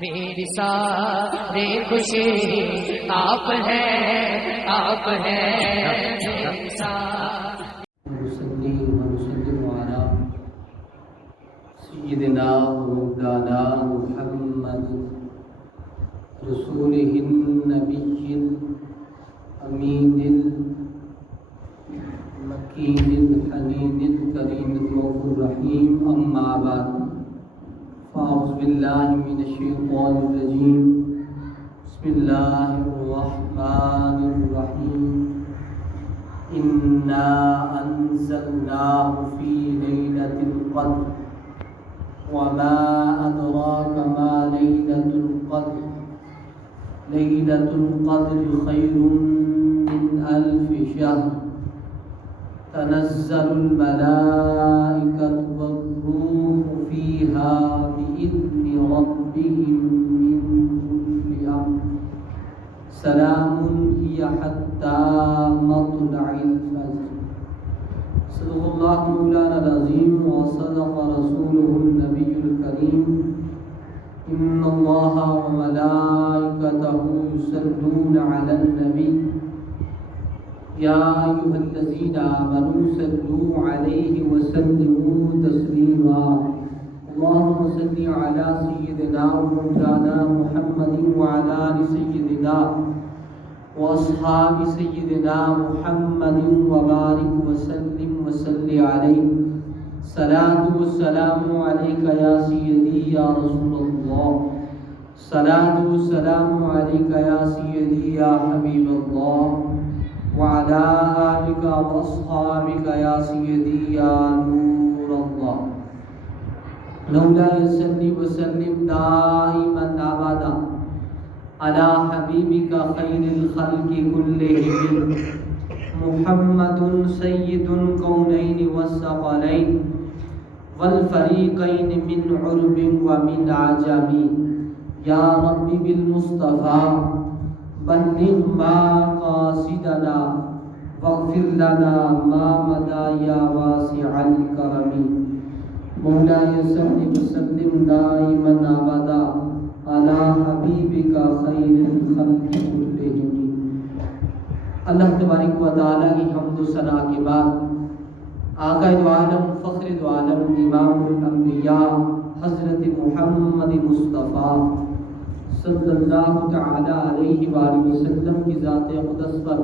میری سارے خوشی آپ ہیں، آپ ہیں میری وسلم علی سیدنا و مولانا محمد رسولہ النبی الامین المکین الحنین الکریم الرؤوف الرحیم، اما بعد فاعوذ باللہ من الشیطان الرجیم، بسم اللہ الرحمن الرحیم، انا انزلناه فی لیلۃ القدر وما ادراک ما لیلۃ القدر لیلۃ القدر خیر من الف شہر تنزل الملائکۃ والروح فیہا بإذن ربهم من كل امر سلام هي حتى مطلع الفجر۔ صدق اللہ مولانا العظیم وصدق رسولہ النبی الکریم، ان اللہ وملائکتہ یصلون علی النبی یا ایھا الذین آمنوا صلوا علیہ وسلموا تسلیما۔ اللهم صل على سيدنا ومولانا محمد وعلى آل سيدنا واصحاب سيدنا محمد وبارك وسلم وصل عليه۔ صلاة والسلام عليك يا سيدي يا رسول الله، صلاة والسلام عليك يا سيدي يا حبيب الله، وعلى آلك واصحابك يا سيدي يا نور الله۔ مولاي صل وسلم دائما ابدا على حبيبك خير الخلق كلهم محمد سيد الكونين والثقلين والفريقين من عرب ومن عجم، يا رب بالمصطفى بلغ ما قاصدنا واغفر لنا ما مدى يا واسع الكرم۔ مولاي صل وسلم دائما ابدا على حبيبك خير الخلق كلهم۔ اللہ تبارک و تعالیٰ کی حمد و ثنا کے بعد آقا دو عالم فخر دو عالم امام الانبیاء حضرت محمد مصطفیٰ صلی اللہ تعالی علیہ وآلہ وسلم کی ذات اقدس پر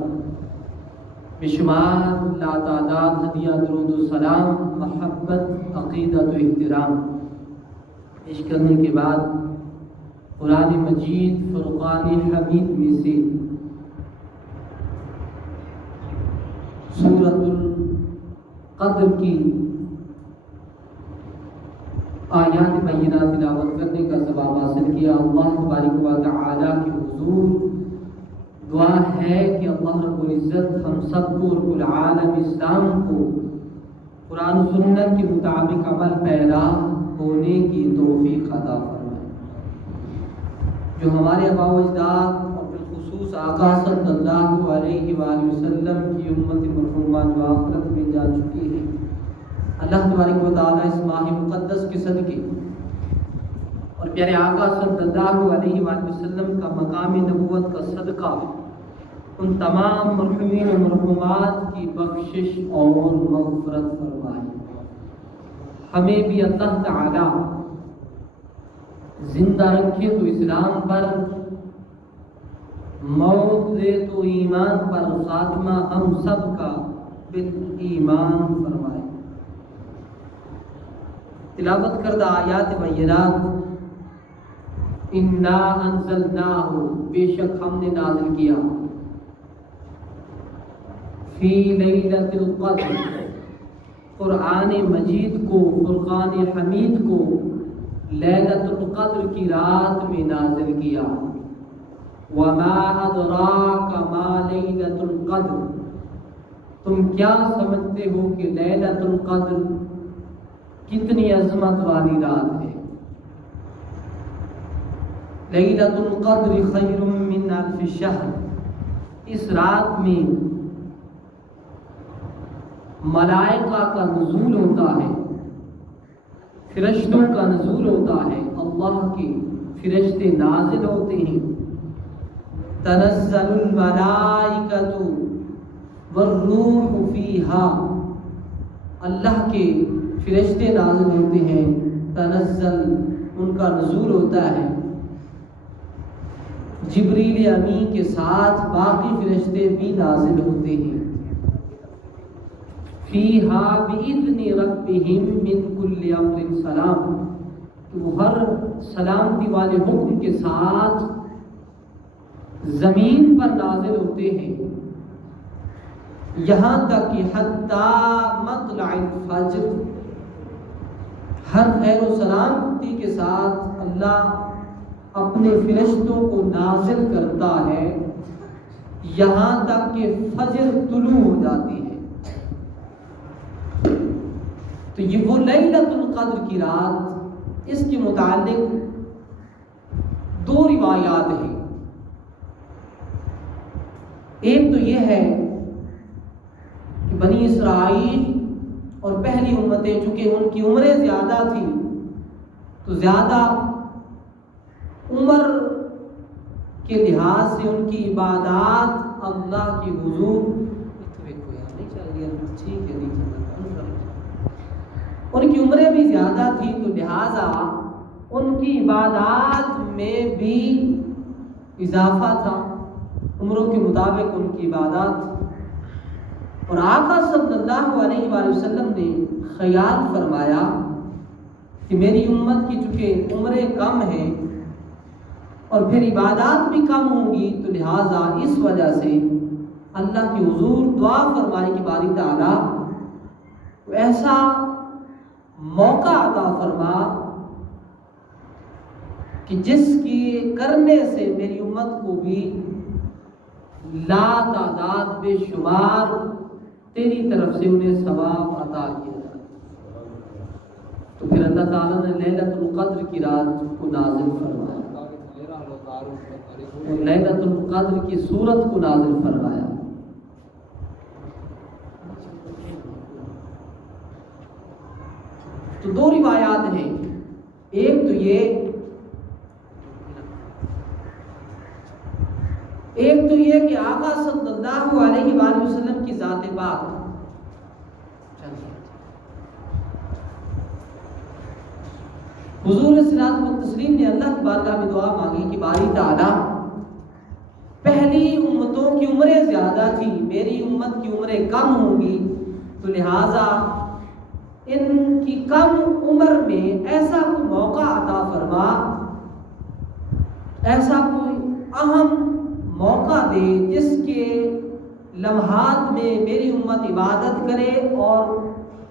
بشمار لاتعداد ہدیہ درود و سلام، محبت، عقیدت و احترام پیش کرنے کے بعد قرآن مجید فرقان حمید میں سے سورۃ القدر کی آیات بینات تلاوت کرنے کا ثواب حاصل کیا۔ اللہ تبارک و تعالی کی حضور دعا ہے کہ اللہ رب العزت ہم سب کو، رب العالم اسلام کو قرآن و سنت کے مطابق عمل پیرا ہونے کی توفیق عطا فرمائے۔ جو ہمارے آباء و اجداد اور بالخصوص آقا صلی اللہ علیہ وآلہ وسلم کی امت مرحومہ جو آخرت میں جا چکی ہے، اللہ تبارک و تعالیٰ اس ماہ مقدس کے صدقے اور پیارے آقا صلی اللہ علیہ وآلہ وسلم کا مقام نبوت کا صدقہ ان تمام مرحومین و مرحومات کی بخشش اور مغفرت فرمائے۔ ہمیں بھی اللہ تعالیٰ زندہ رکھے تو اسلام پر، موت دے تو ایمان پر، خاتمہ ہم سب کا بالایمان فرمائے۔ تلاوت کردہ آیات بینات، انا انزلناہ، بے شک ہم نے نازل کیا، فی لیلۃ القدر، قرآن مجید کو، فرقان حمید کو لیلۃ القدر کی رات میں نازل کیا۔ وما ادراک ما لیلۃ القدر، تم کیا سمجھتے ہو کہ لیلۃ القدر کتنی عظمت والی رات ہے۔ لیلۃ القدر خیر من الف شہر، اس رات میں ملائکہ کا نزول ہوتا ہے، فرشتوں کا نزول ہوتا ہے، اللہ کے فرشتے نازل ہوتے ہیں، تنزل الملائکۃ والروح فیہا، اللہ کے فرشتے نازل ہوتے ہیں، تنزل ان کا نزول ہوتا ہے، جبریل امین کے ساتھ باقی فرشتے بھی نازل ہوتے ہیں، فیہا بإذن ربہم من کل امر سلام، وہ ہر سلامتی والے حکم کے ساتھ زمین پر نازل ہوتے ہیں، یہاں تک کہ حتی مطلع الفجر، ہر خیر و سلامتی کے ساتھ اللہ اپنے فرشتوں کو نازل کرتا ہے یہاں تک کہ فجر طلوع ہو جاتی ہے۔ تو یہ وہ لیلۃ القدر کی رات، اس کے متعلق دو روایات ہیں۔ ایک تو یہ ہے کہ بنی اسرائیل اور پہلی امتیں چونکہ ان کی عمریں زیادہ تھیں تو زیادہ عمر کے لحاظ سے ان کی عبادات اللہ کی حضور ان کی عمریں بھی زیادہ تھی تو لہٰذا ان کی عبادات میں بھی اضافہ تھا، عمروں کے مطابق ان کی عبادات۔ اور آقا صلی اللہ علیہ وآلہ وسلم نے خیال فرمایا کہ میری امت کی چونکہ عمریں کم ہیں اور پھر عبادات بھی کم ہوں گی تو لہٰذا اس وجہ سے اللہ کی حضور دعا فرمائے کہ باری تعالیٰ ایسا موقع عطا فرما کہ جس کی کرنے سے میری امت کو بھی لا تعداد بے شمار تیری طرف سے انہیں ثواب عطا کیا جائے۔ تو پھر اللہ تعالیٰ نے لیلۃ القدر کی رات کو نازل فرمایا اور لیلۃ القدر کی سورت کو نازل فرمایا۔ تو دو روایات ہیں، ایک تو یہ کہ آقا صلی اللہ علیہ وآلہ وسلم کی ذات پاک حضور صلی اللہ علیہ وسلم نے اللہ کی بارگاہ میں دعا مانگی کہ باری تعالیٰ پہلی امتوں کی عمریں زیادہ تھی، میری امت کی عمریں کم ہوں گی تو لہٰذا ان کی کم عمر میں ایسا کوئی موقع عطا فرما، ایسا کوئی اہم موقع دے جس کے لمحات میں میری امت عبادت کرے اور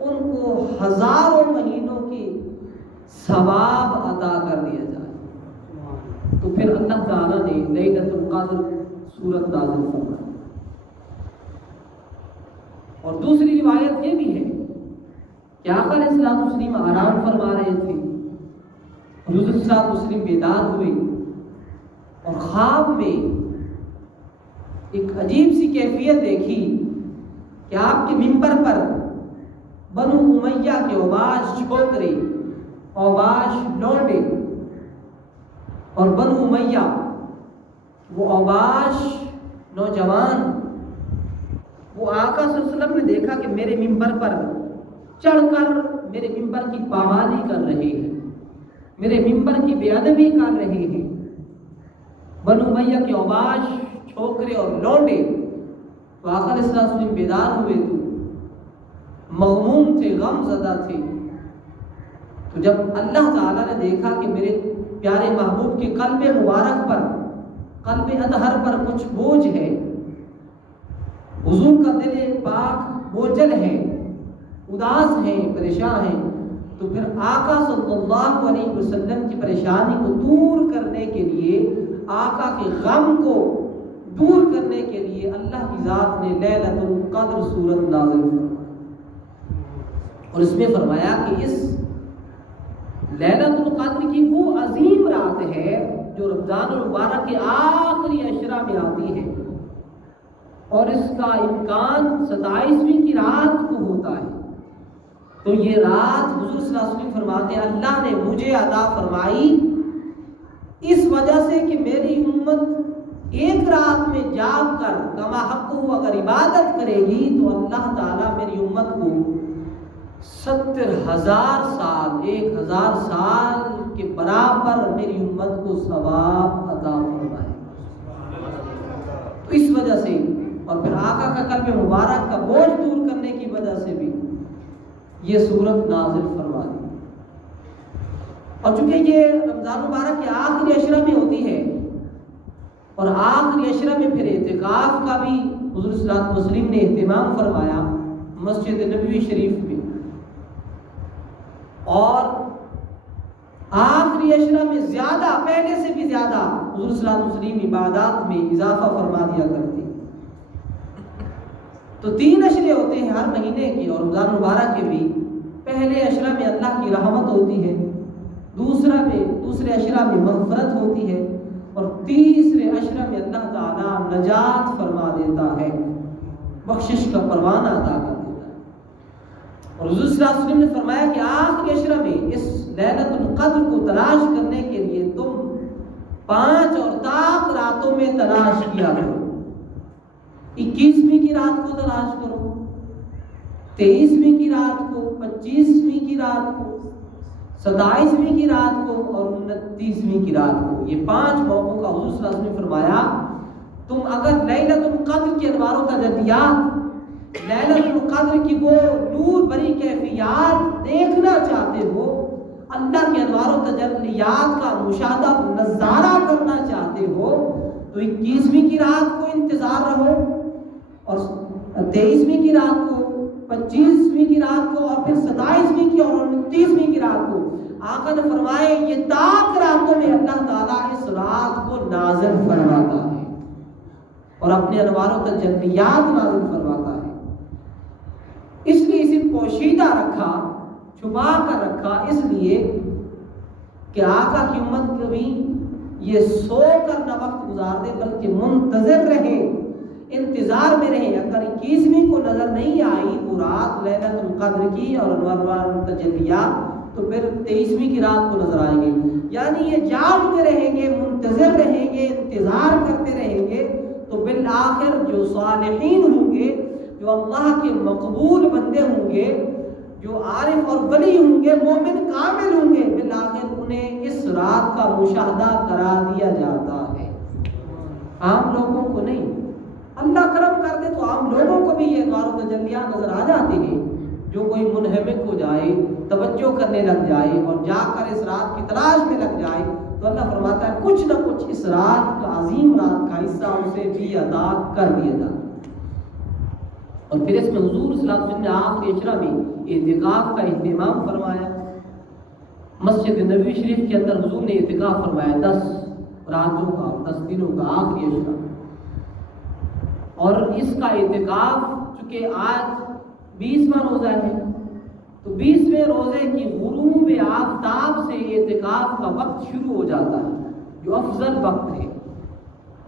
ان کو ہزاروں مہینوں کی ثواب عطا کر دیا جائے۔ تو پھر اللہ تعالیٰ نے لیلۃ القدر سورت نازل فرمائی۔ اور دوسری روایت یہ بھی ہے کہ آقا علیہ الصلوۃ والسلام آرام فرما رہے تھے، حضور صلی اللہ علیہ وسلم بیدار ہوئے اور خواب میں ایک عجیب سی کیفیت دیکھی کہ آپ کے منبر پر بنو امیہ کے اوباش چھوکرے، اوباش لونڈے اور بنو امیہ وہ اوباش نوجوان وہ آقا صلی اللہ علیہ وسلم نے دیکھا کہ میرے منبر پر چڑھ کر میرے منبر کی پامالی کر رہے ہیں، میرے منبر کی بے ادبی کر رہے ہیں۔ بنو امیہ کے اوباش چھوکرے اور لونڈے تو آقا علیہ الصلوۃ والسلام بیدار ہوئے تو مغموم تھے، غم زدہ تھے۔ تو جب اللہ تعالیٰ نے دیکھا کہ میرے پیارے محبوب کے قلب مبارک پر، قلب اطہر پر کچھ بوجھ ہے، حضور کا دل پاک بوجھل ہے، اداس ہیں، پریشان ہیں، تو پھر آقا صلی اللہ علیہ وسلم کی پریشانی کو دور کرنے کے لیے، آقا کے غم کو دور کرنے کے لیے اللہ کی ذات نے لیلۃ القدر سورت نازل فرمائی اور اس میں فرمایا کہ اس لیلۃ القدر کی وہ عظیم رات ہے جو رمضان المبارک کے آخری عشرہ میں آتی ہے اور اس کا امکان 27ویں کی رات کو ہوتا ہے۔ تو یہ رات حضور صلی اللہ علیہ وسلم فرماتے ہیں اللہ نے مجھے عطا فرمائی اس وجہ سے کہ میری امت ایک رات میں جاگ کر کما حق ہو اگر عبادت کرے گی تو اللہ تعالیٰ میری امت کو 70,000 سال 1,000 سال کے برابر میری امت کو ثواب عطا فرمائے. تو اس وجہ سے اور پھر آقا کا قلب مبارک کا بوجھ دور کرنے کی وجہ سے بھی یہ سورت نازل فرما دی. اور چونکہ یہ رمضان مبارک کے آخری عشرہ میں ہوتی ہے اور آخری عشرہ میں پھر اعتکاف کا بھی حضور صلی اللہ علیہ وسلم نے اہتمام فرمایا مسجد نبوی شریف میں، اور آخری عشرہ میں زیادہ پہلے سے بھی زیادہ حضور صلی اللہ علیہ وسلم عبادات میں اضافہ فرما دیا کرتے. تو 3 عشرے ہوتے ہیں ہر مہینے کے، اور رمضان مبارک کے بھی. پہلے عشرہ میں اللہ کی رحمت ہوتی ہے، دوسرے عشرہ میں مغفرت ہوتی ہے، اور تیسرے عشرہ میں اللہ تعالیٰ نجات فرما دیتا ہے، بخشش کا پروانہ عطا کر دیتا ہے. اور حضور صلی اللہ علیہ وسلم نے فرمایا کہ آخری عشرہ میں اس لیلۃ القدر کو تلاش کرنے کے لیے تم 5 اور طاق راتوں میں تلاش کیا کرو. 21ویں کی رات کو تلاش کرو، 23ویں کی رات کو، 25ویں کی رات کو، 27ویں کی رات کو، اور 29ویں کی رات کو. یہ 5 موقعوں کا حضور صلی اللہ علیہ وسلم نے فرمایا تم اگر لیلۃ القدر کے انوار و تجلیات، لیلۃ القدر کی وہ نور بری کیفیات دیکھنا چاہتے ہو، اللہ کے انوار و تجلیات کا مشاہدہ نظارہ کرنا چاہتے ہو، تو 21ویں کی رات کو انتظار رہو، اور 23ویں کی رات کو، 25ویں کی رات کو، اور پھر 27ویں کی اور 29ویں کی رات کو. آقا نے فرمائے یہ طاق راتوں میں اللہ تعالیٰ اس رات کو نازل فرماتا ہے اور اپنے انوار و تجلیات نازل فرماتا ہے. اس لیے اسے پوشیدہ رکھا، چھپا کر رکھا، اس لیے کہ آقا کی امت کبھی یہ سو کر نہ وقت گزار دے بلکہ منتظر رہے، انتظار میں رہے. اگر 21ویں کو نظر نہیں آئی وہ رات لیلۃ القدر کی اور انوار تجلیات، تو پھر 23ویں کی رات کو نظر آئیں گے. یعنی یہ جاگتے رہیں گے، منتظر رہیں گے، انتظار کرتے رہیں گے، تو بالآخر جو صالحین ہوں گے، جو اللہ کے مقبول بندے ہوں گے، جو عارف اور ولی ہوں گے، مومن کامل ہوں گے، بالآخر انہیں اس رات کا مشاہدہ کرا دیا جاتا ہے، عام لوگوں کو نہیں. اللہ کرم کر دے تو عام لوگوں کو بھی یہ انوار و تجلیات نظر آ جاتے ہیں. جو کوئی منہمک ہو جائے، توجہ کرنے لگ جائے اور جا کر اس رات کی تلاش میں لگ جائے، تو اللہ فرماتا ہے کچھ نہ کچھ اس رات کا، عظیم رات کا حصہ اسے بھی عطا کر دیا جاتا. اور پھر اس میں حضور صلی اللہ علیہ وسلم نے آخری عشرہ میں اعتکاف کا اہتمام فرمایا. مسجد نبوی شریف کے اندر حضور نے اعتکاف فرمایا 10 راتوں کا اور 10 دنوں کا آخری عشرہ. اور اس کا اعتکاف چونکہ آج 20واں روزہ ہے، تو 20ویں روزے کی غروب آفتاب سے اعتکاف کا وقت شروع ہو جاتا ہے، جو افضل وقت ہے.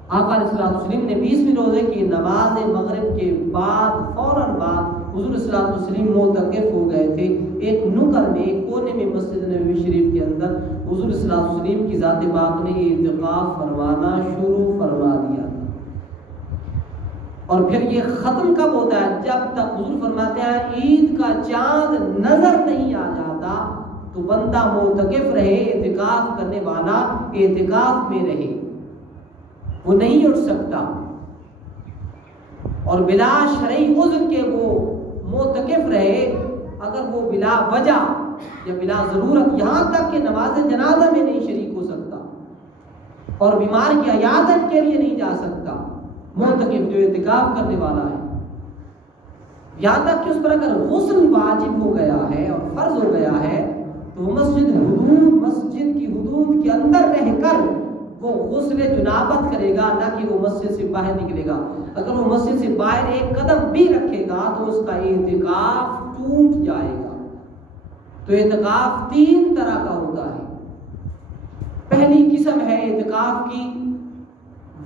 آقا علیہ الصلوۃ والسلام نے 20ویں روزے کی نماز مغرب کے بعد فوراً بعد حضور صلی اللہ علیہ وسلم معتکف ہو گئے تھے. ایک نکر میں، ایک کونے میں مسجد نبوی شریف کے اندر حضور صلی اللہ علیہ وسلم کی ذات پاک نے اعتکاف فرمانا شروع فرما دیا. اور پھر یہ ختم کب ہوتا ہے؟ جب تک حضور فرماتے ہیں عید کا چاند نظر نہیں آ جاتا تو بندہ معتکف رہے، اعتکاف کرنے والا اعتکاف میں رہے، وہ نہیں اٹھ سکتا، اور بلا شرعی عذر کے وہ معتکف رہے. اگر وہ بلا وجہ یا بلا ضرورت، یہاں تک کہ نماز جنازہ میں نہیں شریک ہو سکتا اور بیمار کی عیادت کے لیے نہیں جا سکتا، معتکف جو اعتکاف کرنے والا ہے، یہاں تک کہ اس پر اگر غسل واجب ہو گیا ہے اور فرض ہو گیا ہے تو وہ مسجد کی حدود کے اندر رہ کر وہ غسل جنابت کرے گا، نہ کہ وہ مسجد سے باہر نکلے گا. اگر وہ مسجد سے باہر ایک قدم بھی رکھے گا تو اس کا اعتکاف ٹوٹ جائے گا. تو اعتکاف 3 طرح کا ہوتا ہے. پہلی قسم ہے اعتکاف کی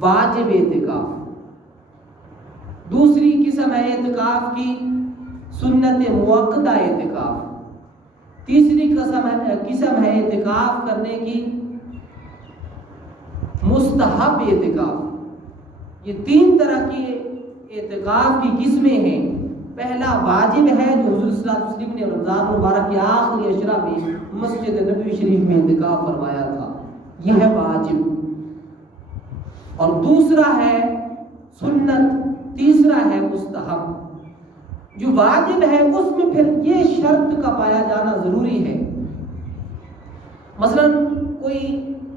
واجب اعتکاف، دوسری قسم ہے اعتکاف کی سنت موقدہ اعتکاف، تیسری قسم ہے اعتکاف کرنے کی مستحب اعتکاف، یہ 3 طرح کے اعتکاف کی قسمیں ہیں۔ پہلا واجب ہے جو حضور صلی اللہ علیہ وسلم نے رمضان المبارک کے آخری عشرہ میں مسجد نبوی شریف میں اعتکاف فرمایا تھا، یہ ہے واجب۔ اور دوسرا ہے سنت، تیسرا ہے مستحب۔ جو واجب ہے اس میں پھر یہ شرط کا پایا جانا ضروری ہے۔ مثلا کوئی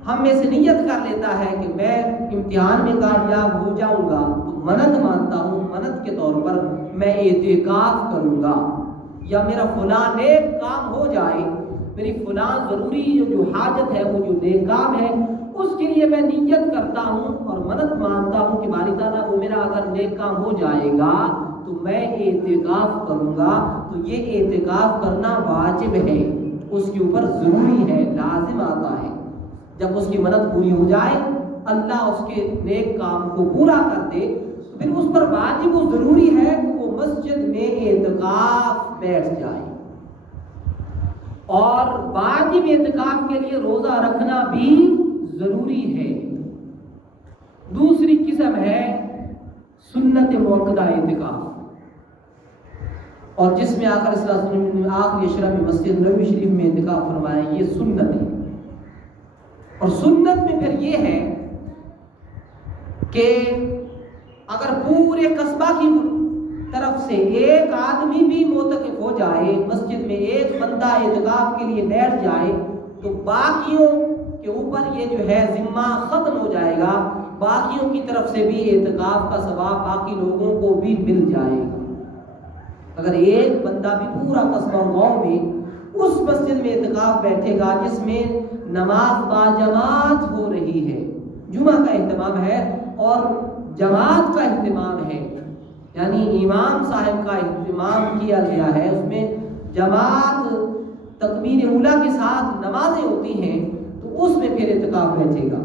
ہم میں سے نیت کر لیتا ہے کہ میں امتحان میں کامیاب ہو جاؤں گا تو منت مانتا ہوں، منت کے طور پر میں اعتکاف کروں گا، یا میرا فلاں نیک کام ہو جائے، میری فلاں ضروری جو حاجت ہے وہ جو نیک کام ہے اس کے لیے میں نیت کرتا ہوں اور منت مانتا ہوں کہ باری تعالیٰ وہ میرا اگر نیک کام ہو جائے گا تو میں اعتکاف کروں گا، تو یہ اعتکاف کرنا واجب ہے، اس کے اوپر ضروری ہے، لازم آتا ہے۔ جب اس کی منت پوری ہو جائے، اللہ اس کے نیک کام کو پورا کر دے، تو پھر اس پر واجب و ضروری ہے کہ وہ مسجد میں اعتکاف بیٹھ جائے۔ اور واجب اعتکاف کے لیے روزہ رکھنا بھی ضروری ہے۔ دوسری قسم ہے سنت موقدہ اعتکاف، اور جس میں آخر صلی اللہ علیہ وسلم نے آخری عشرہ میں مسجد نبوی شریف میں اعتکاف فرمایا، یہ سنت ہے۔ اور سنت میں پھر یہ ہے کہ اگر پورے قصبہ کی طرف سے ایک آدمی بھی معتکف ہو جائے، مسجد میں ایک بندہ اعتکاف کے لیے بیٹھ جائے، تو باقیوں کے اوپر یہ جو ہے ذمہ ختم ہو جائے گا، باقیوں کی طرف سے بھی اعتکاف کا ثواب باقی لوگوں کو بھی مل جائے گا۔ اگر ایک بندہ بھی پورا قصبہ گاؤں میں اس مسجد میں اعتکاف بیٹھے گا جس میں نماز باجماعت ہو رہی ہے، جمعہ کا اہتمام ہے اور جماعت کا اہتمام ہے، یعنی امام صاحب کا اہتمام کیا گیا ہے، اس میں جماعت تکبیر اولیٰ کے ساتھ نمازیں ہوتی ہیں، تو اس میں پھر اعتکاف بیٹھے گا۔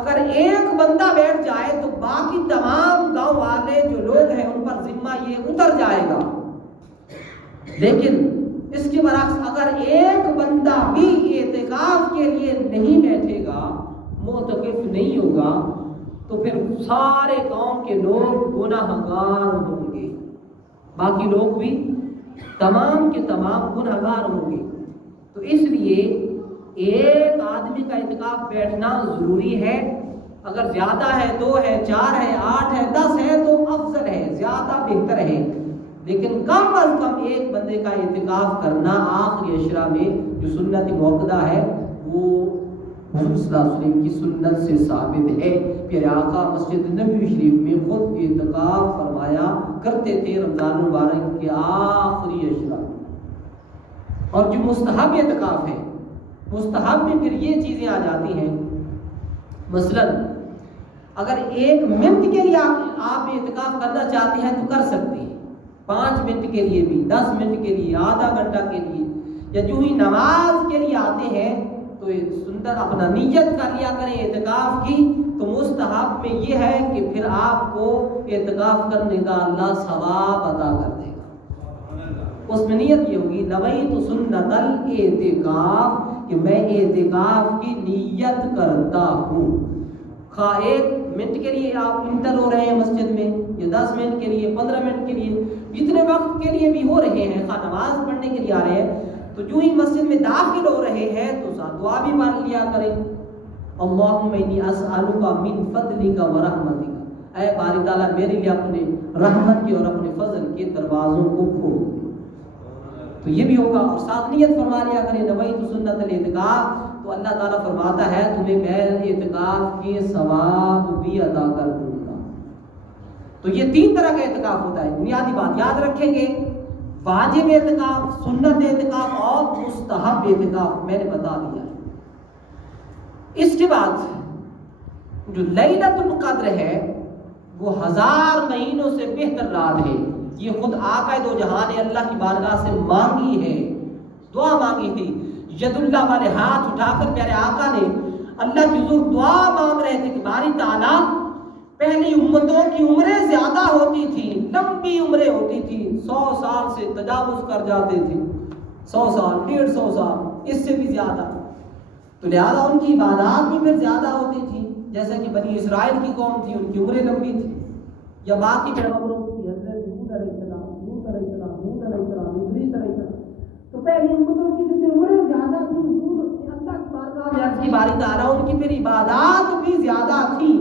اگر ایک بندہ بیٹھ جائے تو باقی تمام گاؤں والے جو لوگ ہیں ان پر ذمہ یہ اتر جائے گا۔ لیکن اس کے برعکس اگر ایک بندہ بھی اعتکاف کے لیے نہیں بیٹھے گا، معتکف نہیں ہوگا، تو پھر سارے گاؤں کے لوگ گناہ گار ہوں گے، باقی لوگ بھی تمام کے تمام گناہ گار ہوں گے۔ تو اس لیے ایک آدمی کا اعتکاف بیٹھنا ضروری ہے۔ اگر زیادہ ہے، 2 ہے، 4 ہے، 8 ہے، 10 ہے تو افضل ہے، زیادہ بہتر ہے، لیکن کم از کم ایک بندے کا اعتکاف کرنا آخری عشرہ میں جو سنت موقدہ ہے وہ حضور صلی اللہ علیہ وسلم کی سنت سے ثابت ہے۔ پیارے آقا مسجد نبوی شریف میں خود اعتکاف فرمایا کرتے تھے رمضان المبارک کے آخری عشرہ۔ اور جو مستحب اعتکاف ہے، مستحب میں پھر یہ چیزیں آ جاتی ہیں، مثلا اگر 1 منٹ کے لیے آپ اعتکاف کرنا چاہتے ہیں تو کر سکتے ہیں، 5 منٹ کے لیے بھی، 10 منٹ کے لیے، آدھا گھنٹہ کے لیے، یا جو ہی نماز کے لیے آتے ہیں تو سنت اپنا نیت کر لیا کریں اعتکاف کی، تو مستحب میں یہ ہے کہ پھر آپ کو اعتکاف کرنے کا اللہ ثواب عطا کر دے گا۔ اس میں نیت یہ ہوگی نویت سنت الاعتکاف، کہ میں اعتکاف کی نیت کرتا ہوں۔ خواہ 1 منٹ کے لیے آپ انٹر ہو رہے ہیں مسجد میں، یا 10 منٹ کے لیے، 15 منٹ کے لیے، جتنے وقت کے لیے بھی ہو رہے ہیں، خواہ نماز پڑھنے کے لیے آ رہے ہیں، تو جو ہی مسجد میں داخل ہو رہے ہیں تو ساتھ دعا بھی پڑھ لیا کریں، اللہم انی اسألک من فضلک و رحمتک، اے باری تعالیٰ میرے لیے اپنے رحمت کے اور اپنے فضل کے دروازوں کو کھول۔ تو یہ بھی ہوگا، اور ساتھ نیت فرما لیا کریں نویت سنت الاعتکاف، تو اللہ تعالیٰ فرماتا ہے تمہیں میں اعتکاف کے ثواب بھی عطا کر دوں گا۔ تو یہ 3 طرح کا اعتکاف ہوتا ہے، بنیادی بات یاد رکھیں گے، واجب اعتکاف، سنت اعتکاف اور مستحب اعتکاف میں نے بتا دیا ہے۔ اس کے بعد جو لیلۃ القدر ہے وہ 1000 مہینوں سے بہتر رات ہے، یہ خود آقا دو جہاں نے اللہ کی بارگاہ سے مانگی ہے، دعا مانگی تھی، ید اللہ والے ہاتھ اٹھا کر پیارے آقا نے اللہ کی حضور دعا مانگ رہے تھے کہ باری تعالیٰ پہلی امتوں کی عمریں زیادہ ہوتی تھی، لمبی عمریں ہوتی تھی، 100 سال سے تجاوز کر جاتے تھے، 100 سال، 150 سال، اس سے بھی زیادہ، تو لہذا ان کی عبادات بھی پھر زیادہ ہوتی تھی، جیسا کہ بنی اسرائیل کی قوم تھی، ان کی عمریں لمبی تھی، یا باقی پیغمبروں کی، حضرت ہود علیہ السلام، نوح علیہ السلام، ہود علیہ السلام، ادریس علیہ السلام، تو پہلی امتوں کی جو عمریں زیادہ تھی، حضور اللہ کی بارگاہ میں عرض کی باری تعالیٰ ان کی پھر عبادات بھی زیادہ تھی.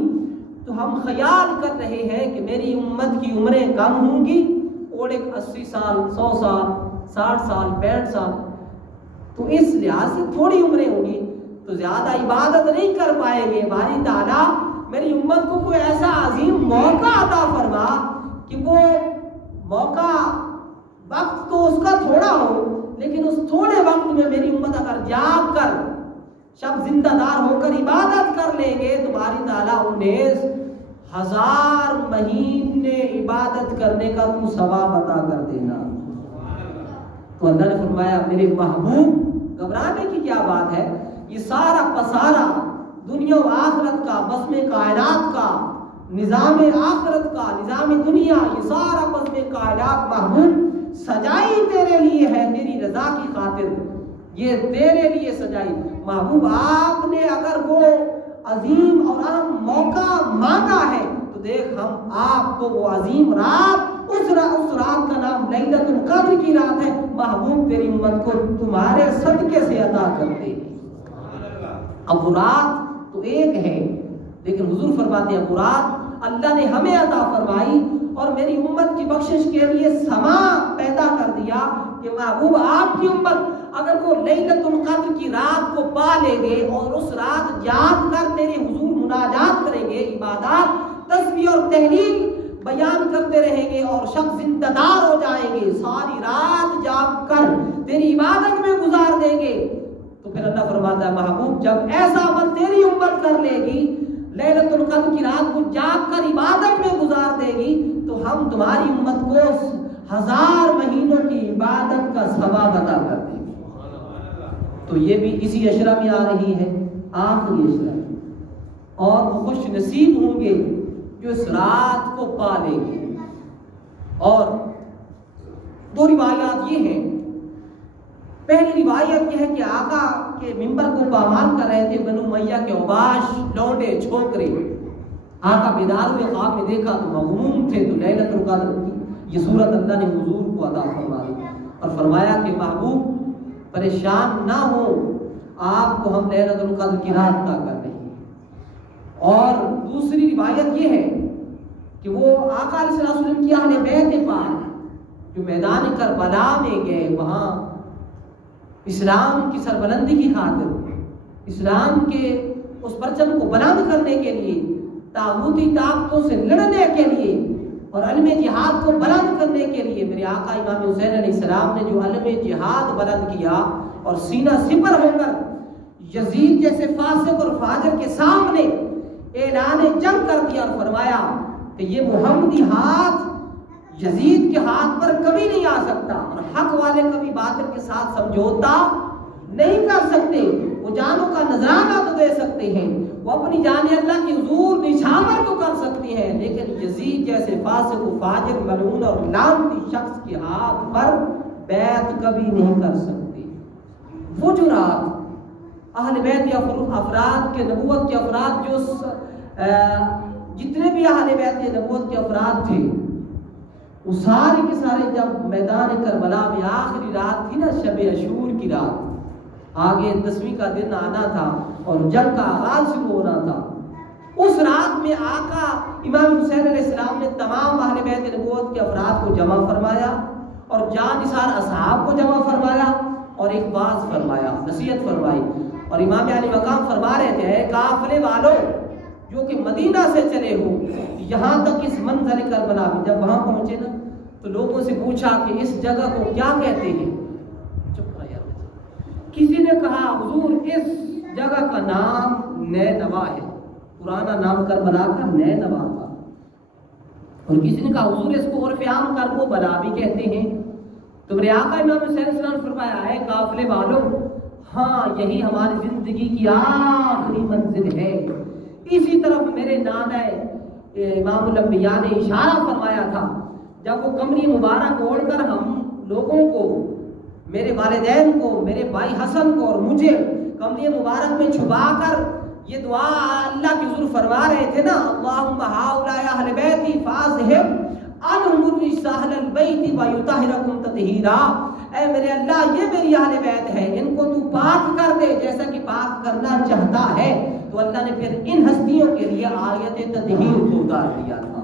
تو ہم خیال کر رہے ہیں کہ میری امت کی عمریں کم ہوں گی، اور ایک 80 سال، 100 سال، 60 سال، 65 سال، تو اس لحاظ سے تھوڑی عمریں ہوں گی تو زیادہ عبادت نہیں کر پائیں گے. باری تعالیٰ میری امت کو کوئی ایسا عظیم موقع عطا فرما کہ وہ موقع، وقت تو اس کا تھوڑا ہو، لیکن اس تھوڑے وقت میں میری امت اگر جاگ کر شب زندہ دار ہو کر عبادت کر لیں گے تو باری تعالیٰ انہیں 1000 مہینے عبادت کرنے کا تو ثواب عطا کر دینا. تو اللہ نے فرمایا میرے محبوب گھبرانے کی کیا بات ہے، یہ سارا پسارا دنیا و آخرت کا، بزم کائنات کا، نظام آخرت کا، نظام دنیا، یہ سارا بزم کائنات محبوب سجائی تیرے لیے ہے، تیری رضا کی خاطر یہ تیرے لیے سجائی. محبوب آپ نے اگر وہ عظیم اور اہم موقع مانگا ہے تو دیکھ ہم آپ کو وہ عظیم رات، اس رات کا نام لیلۃ القدر کی رات ہے، محبوب تیری امت کو تمہارے صدقے سے عطا کرتے ہیں. اب وہ رات تو ایک ہے، لیکن حضور فرماتے ہیں وہ رات اللہ نے ہمیں عطا فرمائی اور میری امت کی بخشش کے لیے سما پیدا کر دیا کہ محبوب آپ کی امت اگر وہ لیلۃ القدر کی رات کو پا لیں گے اور اس رات جاگ کر تیرے حضور مناجات کریں گے، عبادات، تسبیح اور تحلیل بیان کرتے رہیں گے اور شب زندہ دار ہو جائیں گے، ساری رات جاگ کر تیری عبادت میں گزار دیں گے، تو پھر اللہ فرماتا ہے محبوب جب ایسا عمل تیری امت کر لے گی، لیلۃ القدر کی رات کو جاگ کر عبادت میں گزار دے گی، تو ہم تمہاری امت کو 1000 مہینوں کی عبادت کا ثواب عطا کر دیں گے. تو یہ بھی اسی عشرہ میں آ رہی ہے، آخری عشرہ، اور وہ خوش نصیب ہوں گے جو اس رات کو پا لیں گے. اور 2 روایات یہ ہیں. پہلی روایت یہ ہے کہ آقا کے منبر کو پامال کر رہے تھے بنو امیہ کے اوباش، لونڈے، چھوکرے. آقا بیدار ہوئے، خواب میں دیکھا تو مغموم تھے، تو لیلۃ القدر کی یہ صورت اللہ نے حضور کو عطا فرمائی اور فرمایا کہ محبوب پریشان نہ ہو، آپ کو ہم لیلۃ القدر کی رات عطا کر رہے ہیں. اور دوسری روایت یہ ہے کہ وہ آقا علیہ السلام کی اہل بیت پاک جو میدان کربلا میں گئے، وہاں اسلام کی سربلندی کی خاطر، اسلام کے اس پرچم کو بلند کرنے کے لیے، طاغوتی طاقتوں سے لڑنے کے لیے اور علم جہاد کو بلند کرنے کے لیے میرے آقا امام حسین علیہ السلام نے جو علم جہاد بلند کیا اور سینہ سپر ہو کر یزید جیسے فاسق اور فاجر کے سامنے اعلان جنگ کر دیا اور فرمایا کہ یہ محمدی ہاتھ یزید کے ہاتھ پر کبھی نہیں آ سکتا اور حق والے کبھی باطل کے ساتھ سمجھوتا نہیں کر سکتے. وہ جانوں کا نذرانہ تو دے سکتے ہیں، وہ اپنی جان اللہ کی حضور نشاور تو کر سکتے ہیں، لیکن یزید جیسے فاسق و فاجر، ملعون اور لعنتی شخص کے ہاتھ پر بیعت کبھی نہیں کر سکتے. وہ جو رات اہل بیت یا افراد کے نبوت کے افراد جو جتنے بھی اہل بیت کے نبوت کے افراد تھے وہ سارے کے سارے جب میدان کربلا میں آخری رات تھی نا، شب عاشور کی رات، آگے 10ویں کا دن آنا تھا اور جنگ کا آغاز شروع ہونا تھا، اس رات میں آقا امام حسین علیہ السلام نے تمام اہل بیت نبوت کے افراد کو جمع فرمایا اور جان نثار اصحاب کو جمع فرمایا اور ایک باز فرمایا، نصیحت فرمائی. اور امام علی مقام فرما رہے تھے اے قافلے والوں جو کہ مدینہ سے چلے ہو یہاں تک اس منزل کربلا میں، جب وہاں پہنچے نا تو لوگوں سے پوچھا کہ اس جگہ کو کیا کہتے ہیں. کسی نے کہا حضور اس جگہ کا نام نینوا ہے، پرانا نام کربلا کا نینوا تھا. اور کسی نے کہا حضور اس کو عرف عام کربلا بھی کہتے ہیں. تو میرے آقا امام حسین علیہ السلام نے فرمایا ہے قافلے والوں، ہاں یہی ہماری زندگی کی آخری منزل ہے. اسی طرف میرے نانا امام الانبیاء نے اشارہ فرمایا تھا جب وہ کمری مبارک اوڑھ کر ہم لوگوں کو، میرے والدین کو، میرے بھائی حسن کو اور مجھے کمری مبارک میں چھپا کر یہ دعا اللہ کی حضور فرما رہے تھے نا اللہم ہؤلاء اہل بیتی فاذہب عنہم الرجس اہل البیت ویطہرکم تطہیرا، اے میرے اللہ یہ میری اہل بیت ہے، ان کو تو پاک کر دے جیسا کہ پاک کرنا چاہتا ہے۔ تو اللہ نے پھر ان ہستیوں کے لیے آیت تطہیر کو اتار دیا تھا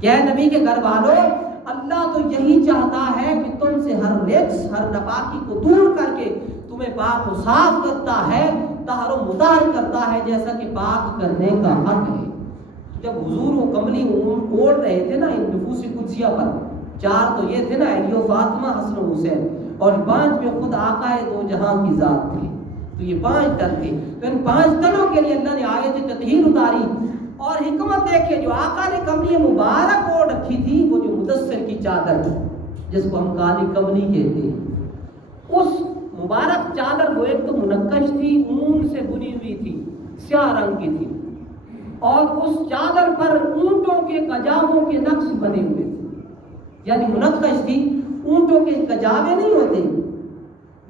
کہ اے نبی کے گھر والوں، اللہ تو یہی چاہتا ہے کہ تم سے ہر رجس ہر ناپاکی کو دور کر کے تمہیں پاک و صاف کرتا ہے، طاہر و مطہر کرتا ہے جیسا کہ پاک کرنے کا حق ہے۔ جب حضور وہ کملی اوڑھ رہے تھے نا ان نفوس قدسیہ پر، 4 تو یہ تھے نا علی و فاطمہ حسن و حسین، اور 5 میں خود آقا دو جہاں کی ذات تھے، تو یہ 5 تن تھے۔ تو ان 5 تنوں کے لیے اللہ نے آیت تطہیر اتاری، اور حکمت دیکھے جو آقا نے کملی مبارک اوڑھ رکھی تھی، وہ جو مدثر کی چادر جس کو ہم کالی کملی کہتے ہیں، اس مبارک چادر وہ ایک تو منقش تھی، اون سے بنی ہوئی تھی، سیاہ رنگ کی تھی، اور اس چادر پر اونٹوں کے کجاووں کے نقش بنے ہوئے تھے، یعنی منقش تھی، اونٹوں کے کجاوے نہیں ہوتے،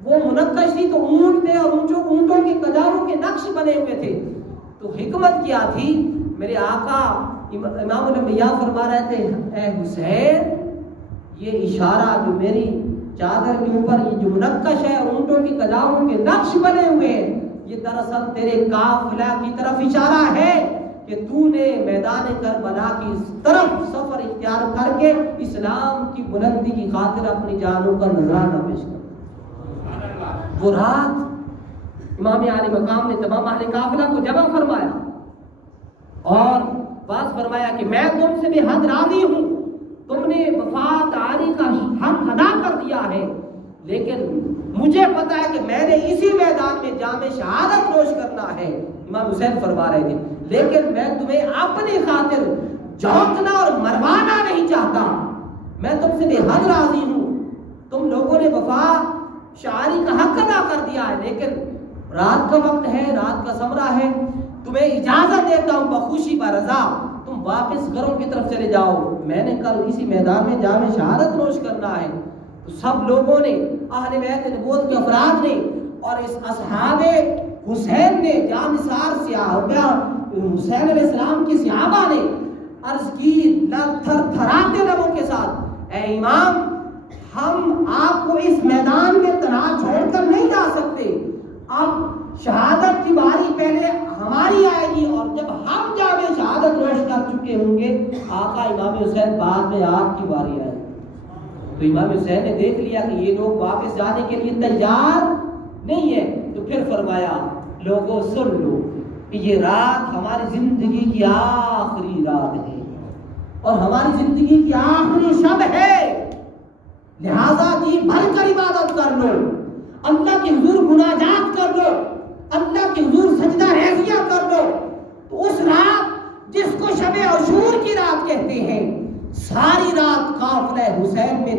وہ منقش تھی تو اونٹ تھے اور اونٹوں کے کجاووں کے نقش بنے ہوئے تھے۔ تو حکمت کیا تھی؟ میرے آقا امام الانبیاء فرما رہے تھے اے حسین، یہ اشارہ جو میری چادر کے اوپر یہ جو منقش ہے اور اونٹوں کی کجاووں کے نقش بنے ہوئے ہیں، یہ دراصل تیرے قافلہ کی طرف اشارہ ہے کہ تو نے میدان کربلا کی طرف سفر اختیار کر کے اسلام کی بلندی کی خاطر اپنی جانوں کا نذرانہ پیش کر۔ وہ رات امام عالی مقام نے تمام اہل قافلہ کو جمع فرمایا اور بات فرمایا کہ میں تم سے بے حد راضی ہوں، تم نے وفات عالی کا حق ادا کر دیا ہے، لیکن مجھے پتا ہے کہ میں نے اسی میدان میں جام شہادت نوش کرنا ہے۔ امام حسین فرما رہے تھے لیکن میں تمہیں اپنی خاطر جھونکنا اور مروانا نہیں چاہتا، میں تم سے بے حد راضی ہوں، تم لوگوں نے وفا شاعری کا حق ادا کر دیا ہے، لیکن رات کا وقت ہے، رات کا سمرہ ہے، تمہیں اجازت دیتا ہوں بخوشی برضا، تم واپس گھروں کی طرف چلے جاؤ، میں نے کل اسی میدان میں جام شہادت نوش کرنا ہے۔ تو سب لوگوں نے، اہل بیت نبوت کے افراد نے اور اس اصحاب حسین نے، جانثار حسین علیہ السلام کی صحابہ نے عرض کی تھر تھراتے لبوں کے ساتھ، اے امام ہم آپ کو اس میدان میں تنہا چھوڑ کر نہیں جا سکتے، اب شہادت کی باری پہلے ہماری آئے گی اور جب ہم جامع شہادت نوش کر چکے ہوں گے آقا امام حسین بعد میں آپ کی باری آئے گی۔ تو امام حسین نے دیکھ لیا کہ یہ لوگ واپس جانے کے لیے تیار نہیں ہے، تو پھر فرمایا لوگوں سن لو کہ یہ رات ہماری زندگی کی آخری رات ہے اور ہماری زندگی کی آخری شب ہے، لہذا جی بھر کر عبادت کر لو، اللہ کے حضور مناجات کر لو، اللہ کے حضور سجدہ ریزیاں کر لو۔ تو اس رات جس کو شب عاشور کی رات کہتے ہیں، ساری رات قافلہ حسین میں